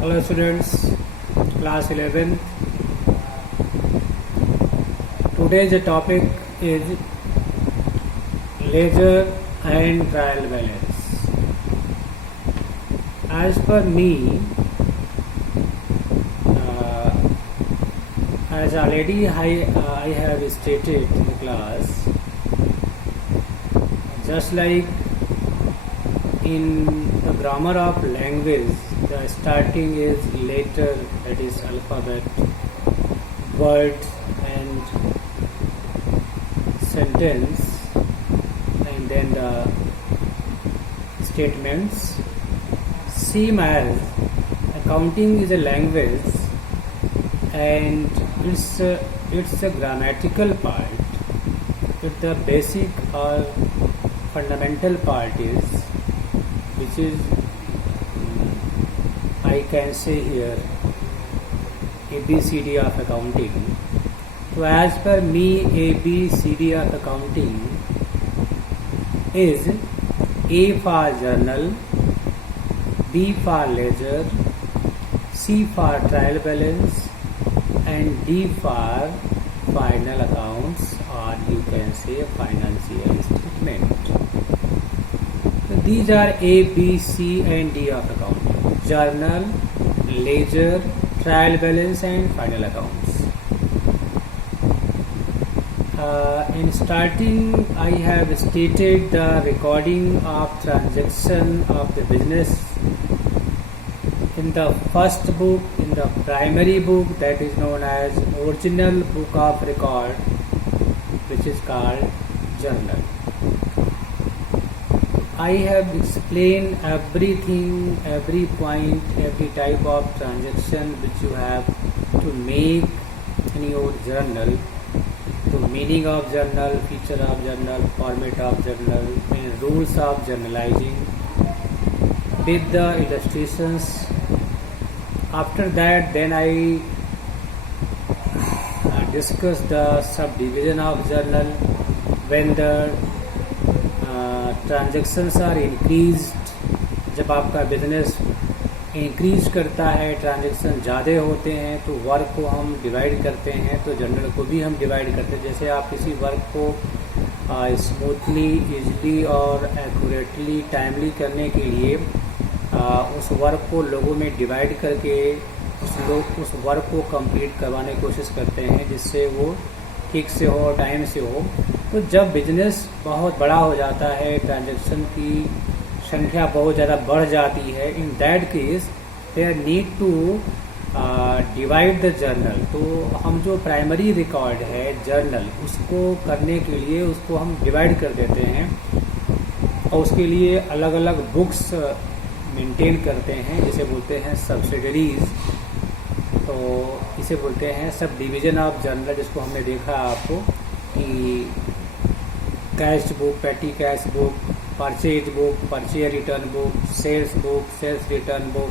Hello students, class 11. Today's topic is ledger and trial balance. As per me, as already I have stated in the class, just like in the grammar of language, the starting is letter, that is alphabet, words and sentence, and then the statements. Same as accounting is a language and it's a grammatical part. It's the basic or fundamental part is, which is I can say here ABCD of accounting. So as per me, ABCD of accounting is A for journal, B for ledger, C for trial balance, and D for final accounts, or you can say financial statement. So these are A, B, C and D of accounting: journal, ledger, trial balance and final accounts. In starting, I have stated the recording of transaction of the business in the first book, in the primary book, that is known as original book of record, which is called journal. I have explained everything, every point, every type of transaction which you have to make in your journal, the meaning of journal, feature of journal, format of journal, and rules of journalizing with the illustrations. After that, then I discuss the subdivision of journal. When the transactions are increased, जब आपका business increase करता है, transaction ज़्यादा होते हैं, तो work को हम डिवाइड करते हैं, तो जर्नल को भी हम डिवाइड करते हैं. जैसे आप किसी वर्क को स्मूथली, इजली और एक्यूरेटली, टाइमली करने के लिए उस वर्क को लोगों में डिवाइड करके उस वर्क को कंप्लीट करवाने की कोशिश करते हैं, जिससे वो ठीक से हो, टाइम से हो. तो जब बिजनेस बहुत बड़ा हो जाता है, ट्रांजैक्शन की संख्या बहुत ज़्यादा बढ़ जाती है, in that case they are need to divide the journal. तो हम जो प्राइमरी रिकॉर्ड है जर्नल, उसको करने के लिए उसको हम डिवाइड कर देते हैं और उसके लिए अलग अलग बुक्स मेंटेन करते हैं, जिसे बोलते हैं सब्सिडरीज. तो इसे बोलते हैं सब डिवीजन ऑफ जर्नल, जिसको हमने देखा आपको कि cash book, petty cash book, purchase book, purchase return book, sales book, sales return book,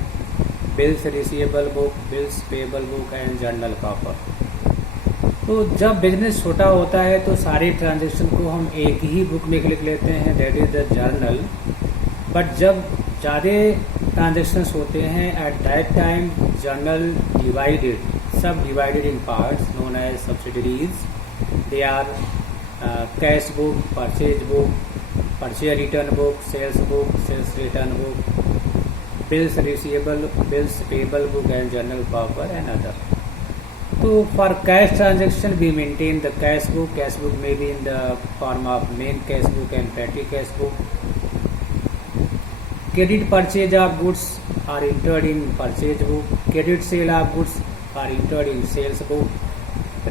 bills receivable book, bills payable book and journal proper. तो जब बिजनेस छोटा होता है तो सारे ट्रांजेक्शन को हम एक ही बुक में लिख लेते हैं, that is the journal. But जब ज़्यादा ट्रांजेक्शन्स होते हैं, at that time journal divided, sub divided in parts known as subsidiaries. They are cash book, purchase book, purchase return book, sales book, sales return book, bills receivable, bills payable book and journal proper and other. तो for cash transaction we maintain the cash book. Cash book में भी in the form of main cash book and पेटी cash book. Credit purchase of goods are entered in purchase book. Credit sale of goods are entered in sales book.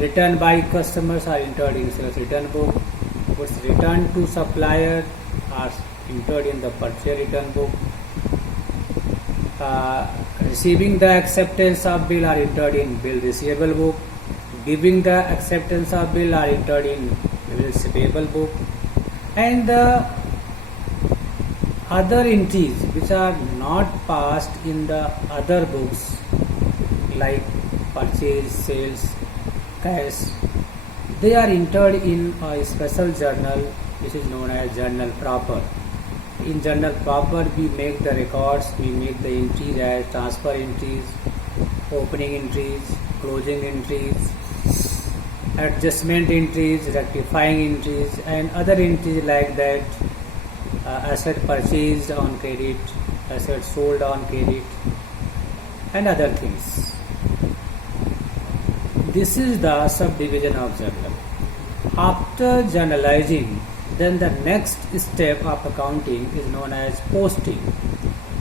Return by customers are entered in sales return book. Goods returned to supplier are entered in the purchase return book. Receiving the acceptance of bill are entered in bill receivable book. Giving the acceptance of bill are entered in bills payable book. And the other entries which are not passed in the other books, like purchase, sales, cash, they are entered in a special journal which is known as journal proper. in journal proper we make the records, we make the entries as transfer entries, opening entries, closing entries, adjustment entries, rectifying entries, and other entries like that. Asset purchased on credit, asset sold on credit, and other things. This is the subdivision of journal. After journalizing, then the next step of accounting is known as posting.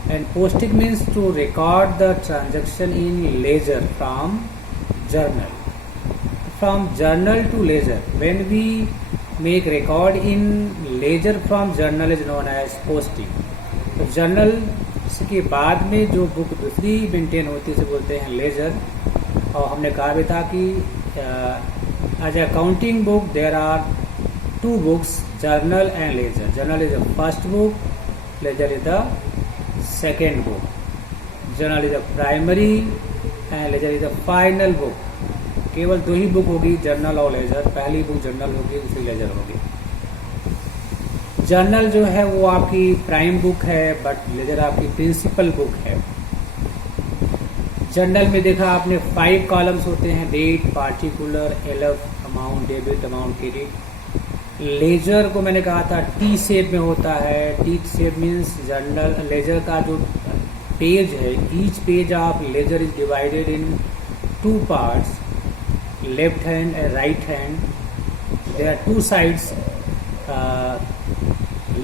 And posting means to record the transaction in ledger from journal. From journal to ledger. When we make record in ledger from journal is known as posting. तो journal के बाद में जो book दूसरी maintain होती है उसे बोलते हैं लेजर. और हमने कहा भी था कि as accounting book there are two books, journal and ledger. Journal is the first book, ledger is the second book. Journal is the primary and ledger is the final book. केवल दो ही book होगी, journal और ledger. पहली book journal होगी, दूसरी ledger होगी. Journal जो है वो आपकी प्राइम बुक है, बट लेजर आपकी प्रिंसिपल बुक है. जर्नल में देखा आपने 5 कॉलम्स होते हैं, date, particular, LF, amount, debit, amount, credit. Ledger को मैंने कहा था टी शेप में होता है. T shape means journal ledger का जो पेज है, each page of ledger is divided in 2 parts, left hand and right hand. There are 2 sides,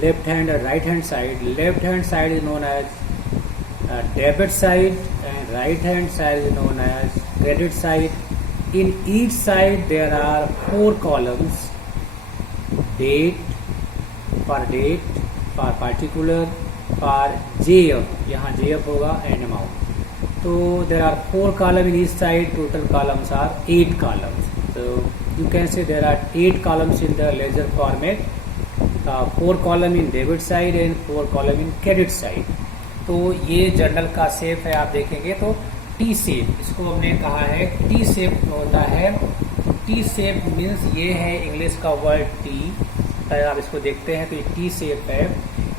left hand and right hand side. Left hand side is known as debit side and right hand side is known as credit side. In each side there are 4 columns. Date, for date, for particular, for JF, यहाँ JF होगा, and amount. So there are 4 columns in each side. Total columns are 8 columns. So you can say there are 8 columns in the ledger format. 4 columns in debit side and 4 columns in credit side. तो ये journal का shape है. आप देखेंगे तो T shape, इसको हमने कहा है टी शेप होता है. टी शेप मीन्स ये है इंग्लिश का वर्ड टी. आप इसको देखते हैं तो ये टी शेप है.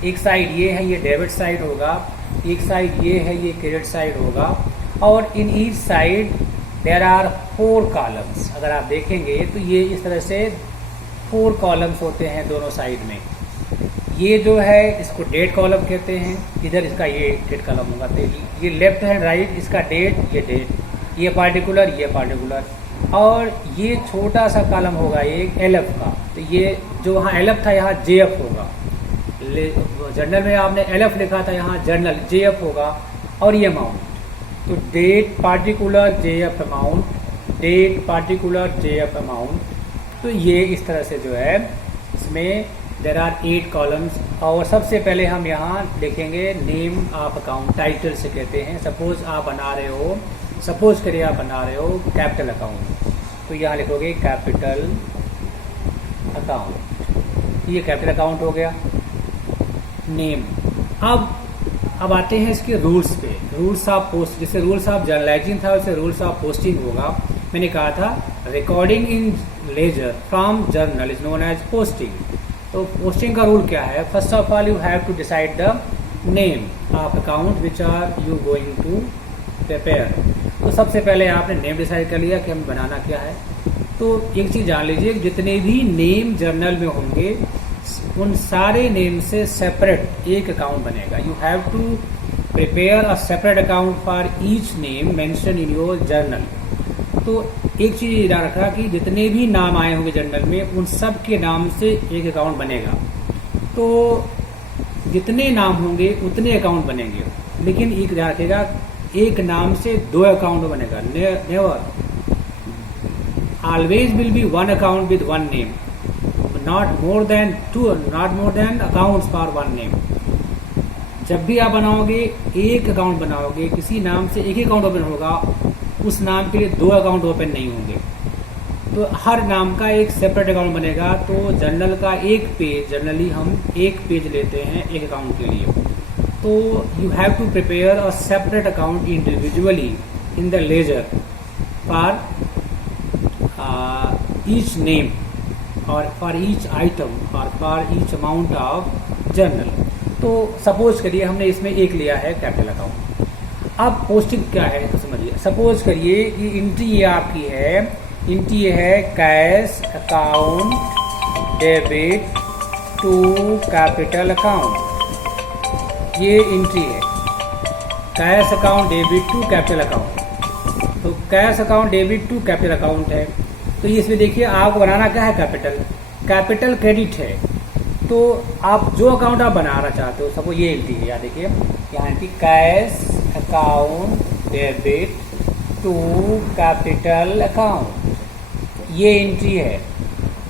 एक साइड ये है, ये डेबिट साइड होगा. एक साइड ये है, ये क्रेडिट साइड होगा. और in each side there are 4 columns. अगर आप देखेंगे तो ये इस तरह से 4 कॉलम्स होते हैं दोनों साइड में. ये जो है इसको डेट कॉलम कहते हैं. इधर इसका ये डेट कॉलम होगा. तो ये लेफ्ट हैंड राइट, इसका डेट, ये डेट, ये पार्टिकुलर, ये पार्टिकुलर. और ये छोटा सा कॉलम होगा एक एलएफ का. तो ये जो वहाँ एलएफ था यहाँ जेएफ होगा. जर्नल में आपने एलएफ लिखा था, यहाँ जर्नल जेएफ होगा. और ये अमाउंट, तो date particular JF amount, date particular JF amount. तो ये इस तरह से जो है इसमें देर आर 8 कॉलम्स. और सबसे पहले हम यहाँ लिखेंगे नेम ऑफ अकाउंट. टाइटल से कहते हैं. सपोज आप बना रहे हो, सपोज करिए आप बना रहे हो कैपिटल अकाउंट, तो यहाँ लिखोगे कैपिटल अकाउंट. ये कैपिटल अकाउंट हो गया. नेम. अब आते हैं इसके रूल्स पे. रूल्स ऑफ पोस्ट, जैसे रूल्स ऑफ जर्नलाइजिंग था वैसे रूल्स ऑफ पोस्टिंग होगा. मैंने कहा था recording in ledger from journal is known as posting. तो पोस्टिंग का रूल क्या है? First of all you have to decide the name of account which are you going to prepare. तो सबसे पहले आपने नेम डिसाइड कर लिया कि हमें बनाना क्या है. तो एक चीज जान लीजिए, जितने भी नेम जर्नल में होंगे उन सारे नेम से सेपरेट एक अकाउंट बनेगा. You have to prepare a separate account for each name mention in your journal. तो एक चीज याद रखा कि जितने भी नाम आए होंगे जर्नल में उन सब के नाम से एक अकाउंट बनेगा. तो जितने नाम होंगे उतने अकाउंट बनेंगे. लेकिन एक याद रखेगा, एक नाम से 2 अकाउंट बनेगा. Never, always will be 1 account with 1 name, not more than accounts for 1 name. जब भी आप बनाओगे एक अकाउंट बनाओगे, किसी नाम से एक ही अकाउंट ओपन होगा, उस नाम के लिए 2 अकाउंट ओपन नहीं होंगे. तो हर नाम का एक सेपरेट अकाउंट बनेगा. तो जर्नल का एक पेज, जनरली हम एक पेज लेते हैं एक अकाउंट के लिए. तो you have to prepare a separate account individually in the ledger for each name और फॉर ईच आइटम और for each amount of journal. तो सपोज करिए हमने इसमें एक लिया है कैपिटल अकाउंट। अब पोस्टिंग क्या है तो समझिए। सपोज करिए ये एंट्री ये आपकी है, एंट्री ये है cash account debit to capital account. ये एंट्री है cash account debit to capital account. तो cash account debit to capital account है। तो ये इसमें देखिए आपको बनाना क्या है, कैपिटल क्रेडिट है। तो आप जो अकाउंट आप बनाना चाहते हो, सपोज ये एंट्री है, यहाँ देखिए यहाँ entry cash account debit to capital account, ये एंट्री है।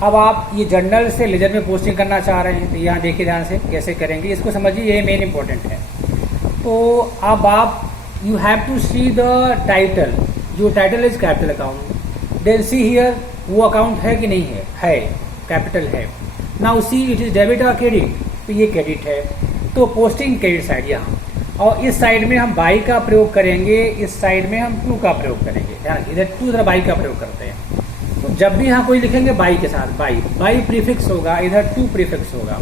अब आप ये जर्नल से लेजर में पोस्टिंग करना चाह रहे हैं, तो यहाँ देखिए ध्यान से कैसे करेंगे, इसको समझिए, ये मेन इंपॉर्टेंट है। तो अब आप you have to see the title, जो title is capital account, then see here वो अकाउंट है कि नहीं है कैपिटल है। Now see it is debit और क्रेडिट, तो ये क्रेडिट है, तो पोस्टिंग क्रेडिट साइड यहाँ, और इस साइड में हम बाई का प्रयोग करेंगे, इस साइड में हम टू का प्रयोग करेंगे। ध्यान इधर टू इधर बाई का प्रयोग करते हैं। तो जब भी यहाँ कोई लिखेंगे बाई के साथ, बाई प्रीफिक्स होगा, इधर टू प्रीफिक्स होगा।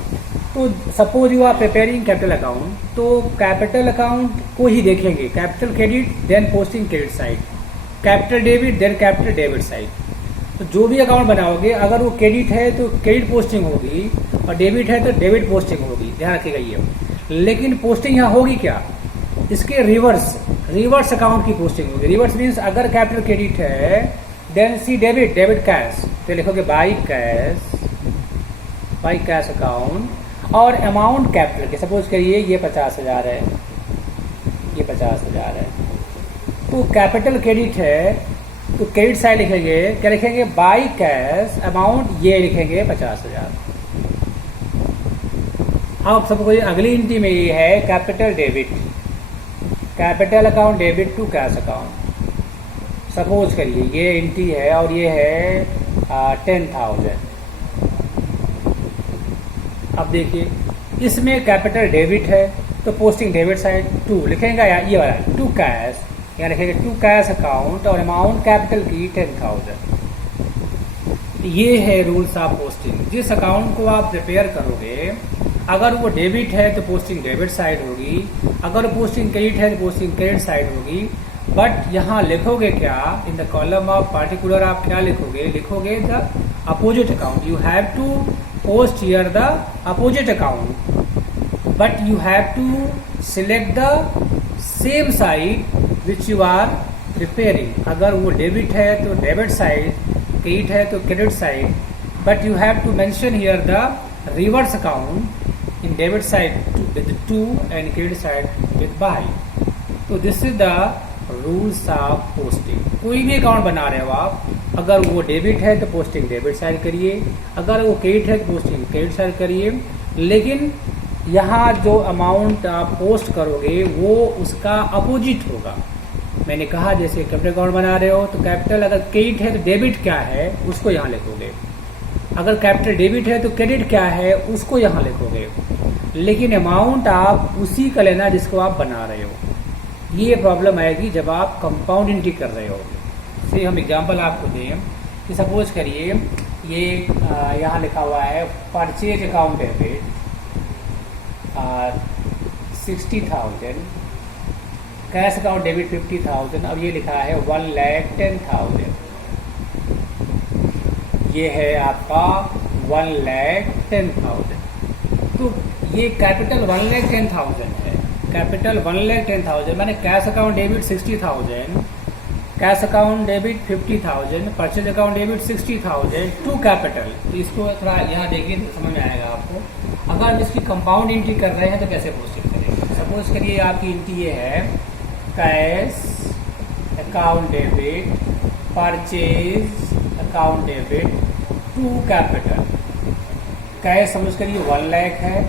तो suppose you are preparing capital account, तो कैपिटल अकाउंट को ही देखेंगे, capital credit then posting credit side, capital debit then capital debit side. तो जो भी अकाउंट बनाओगे, अगर वो क्रेडिट है तो क्रेडिट पोस्टिंग होगी, और डेबिट है तो डेबिट पोस्टिंग होगी, ध्यान रखिएगा ये। लेकिन पोस्टिंग यहाँ होगी क्या, इसके रिवर्स अकाउंट की पोस्टिंग होगी। रिवर्स मीन्स अगर कैपिटल क्रेडिट है देन सी डेबिट कैश, तो लिखोगे बाई कैश अकाउंट, और अमाउंट कैपिटल के, सपोज करिए ये 50,000 है, ये 50,000 है, तो कैपिटल क्रेडिट है, तो क्रेडिट साइड लिखेंगे, क्या लिखेंगे, बाई कैश अमाउंट, ये लिखेंगे 50,000। अब सबको अगली एंट्री में ये है capital debit, capital account debit to cash account. Suppose करिए ये एंट्री है और ये है 10,000। अब देखिए इसमें कैपिटल डेबिट है, तो पोस्टिंग डेबिट साइड टू लिखेंगे, ये वाला टू कैश, यहाँ लिखेंगे टू कैश अकाउंट, और अमाउंट कैपिटल की 10,000। ये है रूल्स ऑफ पोस्टिंग। जिस अकाउंट को आप प्रिपेयर करोगे, अगर वो डेबिट है तो पोस्टिंग डेबिट साइड होगी, अगर पोस्टिंग क्रेडिट है तो पोस्टिंग क्रेडिट साइड होगी। बट यहाँ लिखोगे क्या, in the column of particular आप क्या लिखोगे the opposite account. You have to post here the opposite account, but you have to select the same side which you are preparing. अगर वो debit है तो डेबिट साइड, क्रेडिट है तो credit side, but you have to mention here the reverse account in debit side with to and credit side with by. So this is the rules of posting. कोई भी account बना रहे हो आप, अगर वो डेबिट है तो पोस्टिंग डेबिट साइड करिए, अगर वो क्रेडिट है तो पोस्टिंग क्रेडिट साइड करिए। लेकिन यहाँ जो अमाउंट आप पोस्ट करोगे वो उसका अपोजिट होगा। मैंने कहा जैसे कैपिटल अकाउंट बना रहे हो तो कैपिटल अगर क्रेडिट है तो डेबिट क्या है उसको यहाँ लिखोगे, अगर कैपिटल डेबिट है तो क्रेडिट क्या है उसको यहाँ लिखोगे। लेकिन अमाउंट आप उसी का लेना जिसको आप बना रहे हो। ये प्रॉब्लम आएगी जब आप कंपाउंड एंट्री कर रहे हो। से हम एग्जांपल आपको दें कि सपोज करिए ये यहाँ लिखा हुआ है purchase account debit 60,000, cash account debit 50,000, अब ये लिखा है 1,10,000। ये है आपका 1,10,000। तो ये कैपिटल 1,10,000 है, कैपिटल 1,10,000। मैंने cash account debit 60,000, cash account debit 50,000, purchase account debit 60,000 to capital. तो इसको थोड़ा यहाँ देखिए तो समझ में आएगा आपको। अगर हम इसकी कंपाउंड एंट्री कर रहे हैं तो कैसे पोस्टिंग करेंगे। सपोज करिए आपकी एंट्री ये है cash account debit purchase account debit to capital. Cash समझ करिए 1 लाख है,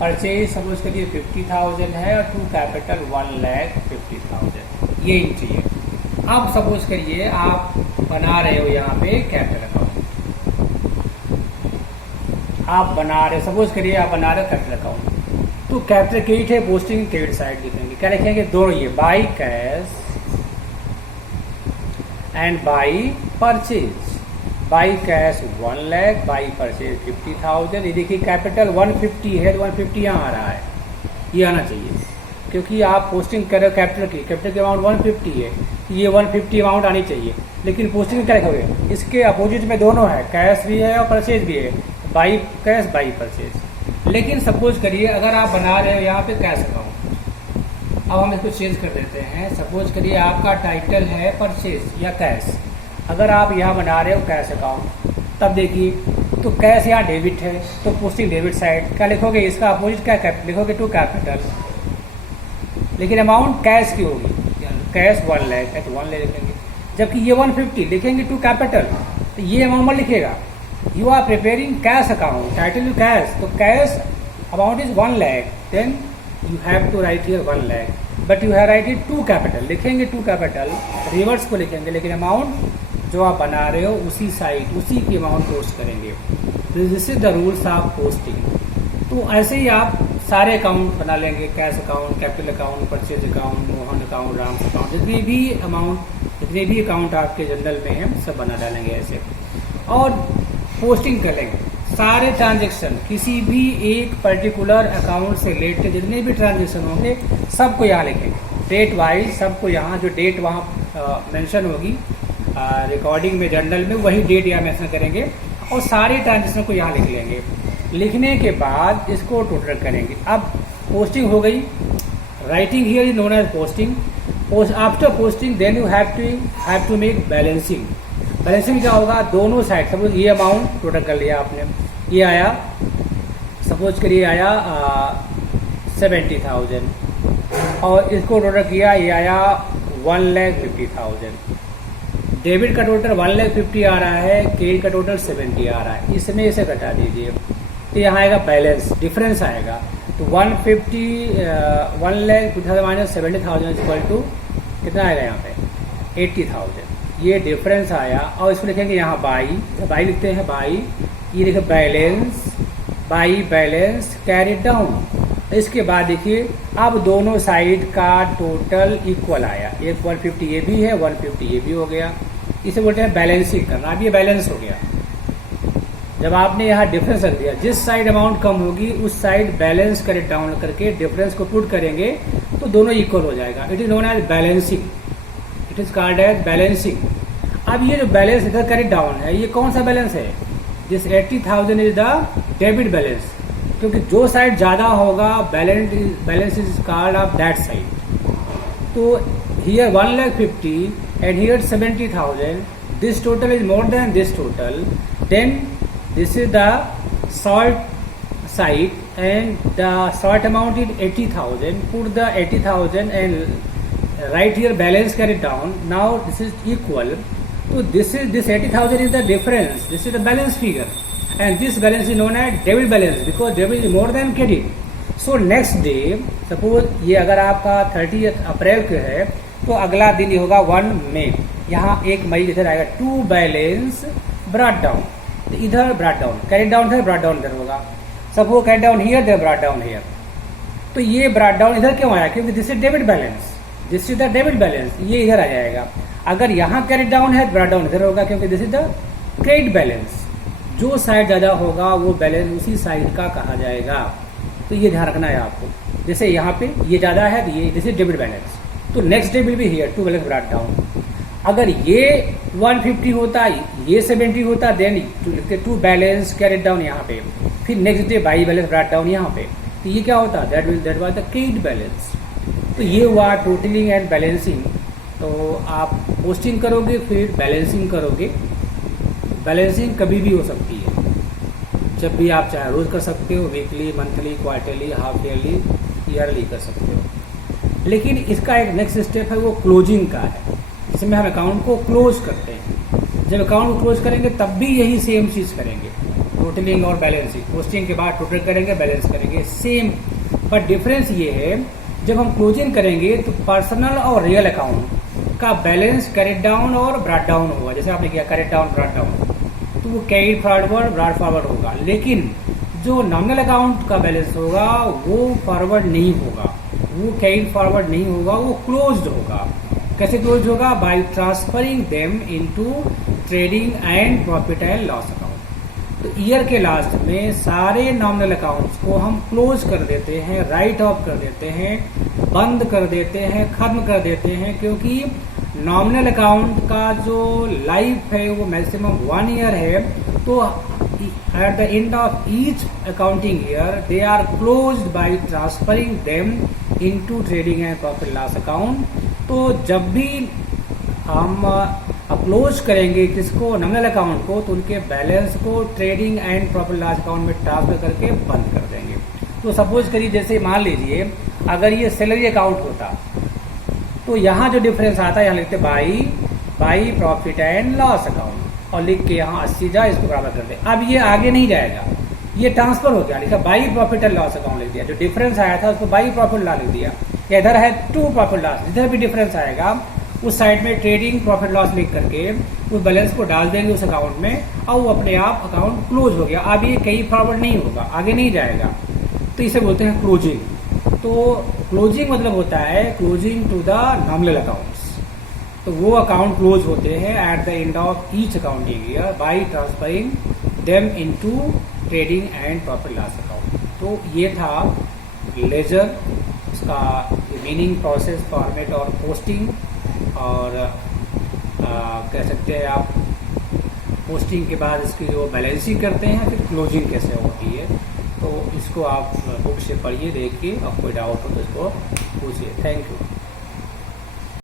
परचेज समझ करिए 50,000 है, और टू कैपिटल 1,50,000। ये एंट्री है। अब सपोज करिए आप बना रहे हो यहाँ पे कैपिटल अकाउंट, आप बना रहे हो, सपोज करिए आप बना रहे हो कैपिटल अकाउंट, तो कैपिटल क्रेडिट है, पोस्टिंग क्रेडिट साइड लिखेंगे। क्या लिखेंगे, दोनों ये by cash and by purchase. By cash 1 lakh, by purchase 50,000। ये देखिए कैपिटल 150 है तो 150 यहाँ आ रहा है, ये आना चाहिए क्योंकि आप पोस्टिंग कर रहे हो कैपिटल की अमाउंट 150 है, ये 150 अमाउंट आनी चाहिए। लेकिन पोस्टिंग क्या लिखोगे, इसके अपोजिट में दोनों है, कैश भी है और परचेज भी है, बाई कैश बाई परचेज। लेकिन सपोज करिए अगर आप बना रहे हो यहाँ पे कैश अकाउंट, अब हम इसको चेंज कर देते हैं। सपोज करिए आपका टाइटल है परचेज या कैश, अगर आप यहाँ बना रहे हो कैश अकाउंट, तब देखिए तो कैश यहाँ डेबिट है तो पोस्टिंग डेबिट साइड क्या लिखोगे, इसका अपोजिट क्या लिखोगे, टू कैपिटल। लेकिन अमाउंट कैश की होगी, कैश 1 लाख है तो 1 लाख लिखेंगे, जबकि ये 150 लिखेंगे टू कैपिटल, तो ये अमाउंट लिखेगा। You are preparing cash account, title you cash, तो cash amount is 1 lakh, then you have to write here 1 lakh, but you have write it to capital, लिखेंगे टू कैपिटल, रिवर्स को लिखेंगे, लेकिन अमाउंट जो आप बना रहे हो उसी साइड उसी की अमाउंट पोस्ट करेंगे। This is the rules of posting. तो ऐसे ही आप सारे अकाउंट बना लेंगे, cash account, capital account, purchase account, Mohan account, Ram account, जितने भी अकाउंट आपके जनरल में हैं सब बना डालेंगे ऐसे, और पोस्टिंग कर लेंगे। सारे ट्रांजेक्शन किसी भी एक पर्टिकुलर अकाउंट से रिलेटेड जितने भी ट्रांजेक्शन होंगे सबको यहाँ लिखेंगे, डेट वाइज सबको यहाँ, जो डेट वहाँ मेंशन होगी रिकॉर्डिंग में जर्नल में वही डेट यहाँ मेंशन करेंगे और सारे ट्रांजेक्शन को यहाँ लिख लेंगे। लिखने के बाद इसको टोटल करेंगे। अब पोस्टिंग हो गई, writing here is known as posting. After posting then you have to make balancing. Balancing क्या होगा, दोनों साइड, सपोज ये अमाउंट टोटल कर लिया आपने, ये आया सपोज करिए आया 70,000 और इसको टोटल किया, ये आया 1,50,000। डेबिट का टोटल 1,50,000 आ रहा है, क्रेडिट का टोटल 70 आ रहा है, इसमें इसे घटा दीजिए तो यहाँ आएगा बैलेंस, डिफरेंस आएगा। तो 1,50,000 माइनस 70,000 इक्वल टू कितना आएगा यहाँ पे 80,000। ये डिफरेंस आया और इसको लिखेंगे यहाँ बाई, बाई लिखते हैं बाई, ये लिखे balance, by balance carry down. इसके बाद देखिए अब दोनों साइड का टोटल इक्वल आया, एक 150 ये भी है 150 ये भी हो गया, इसे बोलते हैं बैलेंसिंग करना। अब ये बैलेंस हो गया जब आपने यहाँ डिफरेंस रख दिया, जिस साइड अमाउंट कम होगी उस साइड बैलेंस करे डाउन करके डिफरेंस को पुट करेंगे तो दोनों इक्वल हो जाएगा। It is known as balancing, it is called as balancing. अब ये जो बैलेंस इधर करे डाउन है, ये कौन सा बैलेंस है, this 80,000 is the debit balance, क्योंकि जो साइड ज्यादा होगा balance is called off that side. तो here 1,50,000 and here 70,000, this total is more than this total, then this is the short side and the short amount is 80,000. Put the 80,000 and write here balance carry down. Now this is equal. So this 80,000 is the difference. This is the balance figure, and this balance is known as debit balance because debit is more than credit. So next day, suppose ये अगर आपका 30 अप्रैल के है तो अगला दिन ये होगा 1 मई, यहाँ 1 मई इधर आएगा, टू बैलेंस ब्रॉट डाउन, तो इधर ब्रॉट डाउन, कैरी डाउन है ब्रॉट डाउन इधर होगा, suppose carry down here there brought down here. तो ये ब्रॉट डाउन इधर क्यों आया, क्योंकि this is debit balance, this is the debit balance, ये इधर आ जाएगा। अगर यहाँ कैरी डाउन है ब्रॉट डाउन इधर होगा, क्योंकि this is the credit balance, जो साइड ज्यादा होगा वो बैलेंस उसी साइड का कहा जाएगा। तो ये ध्यान रखना है आपको, जैसे यहाँ पे ये ज्यादा है तो ये दिस इज डेबिट बैलेंस, तो next day will be here to balance brought down. अगर ये 150 होता, ये 70 होता, then to balance carry down यहाँ पे, फिर next day by balance brought down यहाँ पे, तो ये क्या होता, that was the credit balance. तो ये हुआ टोटलिंग एंड बैलेंसिंग। तो आप पोस्टिंग करोगे फिर बैलेंसिंग करोगे। बैलेंसिंग कभी भी हो सकती है, जब भी आप चाहे रोज कर सकते हो, weekly, monthly, quarterly, half yearly, yearly कर सकते हो। लेकिन इसका एक नेक्स्ट स्टेप है वो क्लोजिंग का है, जिसमें हम अकाउंट को क्लोज करते हैं। जब अकाउंट को क्लोज करेंगे तब भी यही सेम चीज करेंगे, टोटलिंग और बैलेंसिंग। पोस्टिंग के बाद टोटल करेंगे, बैलेंस करेंगे, सेम। पर डिफरेंस ये है, जब हम क्लोजिंग करेंगे तो पर्सनल और रियल अकाउंट का बैलेंस कैरी डाउन और ब्रॉट डाउन होगा। जैसे आपने किया कैरी डाउन ब्रॉट डाउन, तो वो कैरी फॉरवर्ड ब्रॉट फॉरवर्ड होगा। लेकिन जो नॉमिनल अकाउंट का बैलेंस होगा वो फॉरवर्ड नहीं होगा, वो कैरी फॉरवर्ड नहीं होगा, वो क्लोज्ड होगा। कैसे क्लोज होगा? By transferring them into trading and profit and loss account. तो ईयर के लास्ट में सारे नॉमिनल अकाउंट्स को हम क्लोज कर देते हैं, राइट ऑफ कर देते हैं, बंद कर देते हैं, खत्म कर देते हैं, क्योंकि नॉमिनल अकाउंट का जो लाइफ है वो मैक्सिमम 1 ईयर है। तो at the end of each accounting year they are closed by transferring them into trading and profit loss account. तो जब भी हम क्लोज करेंगे किसको? नॉमिनल अकाउंट को, तो उनके बैलेंस को trading and profit loss account में ट्रांसफर करके बंद कर देंगे। तो सपोज करिए, जैसे मान लीजिए अगर ये सैलरी अकाउंट होता तो यहाँ जो डिफरेंस आता है, यहाँ लिखते by profit and loss account और लिख के यहाँ 80 जा, इसको बराबर कर दे। अब ये आगे नहीं जाएगा, ये ट्रांसफर हो गया, लिखा by profit and loss account लिख दिया। जो डिफरेंस आया था उसको बाई प्रॉफिट लॉस लिख दिया। इधर है टू प्रॉफिट लॉस, जिधर भी डिफरेंस आएगा उस साइड में ट्रेडिंग प्रॉफिट लॉस लिख करके उस बैलेंस को डाल देंगे उस अकाउंट में, और वो अपने आप अकाउंट क्लोज हो गया। अब ये कहीं फॉरवर्ड नहीं होगा, आगे नहीं जाएगा। तो इसे बोलते हैं क्लोजिंग। तो क्लोजिंग मतलब होता है closing to the nominal accounts. तो वो अकाउंट क्लोज होते हैं at the end of each accounting year by transferring them into trading and profit loss account. तो ये था लेजर, उसका मीनिंग, प्रोसेस, फॉर्मेट और पोस्टिंग। और कह सकते हैं आप पोस्टिंग के बाद इसकी जो बैलेंसिंग करते हैं, फिर क्लोजिंग कैसे होती है। तो इसको आप बुक से पढ़िए, देखिए, और कोई डाउट हो तो इसको पूछिए। Thank you.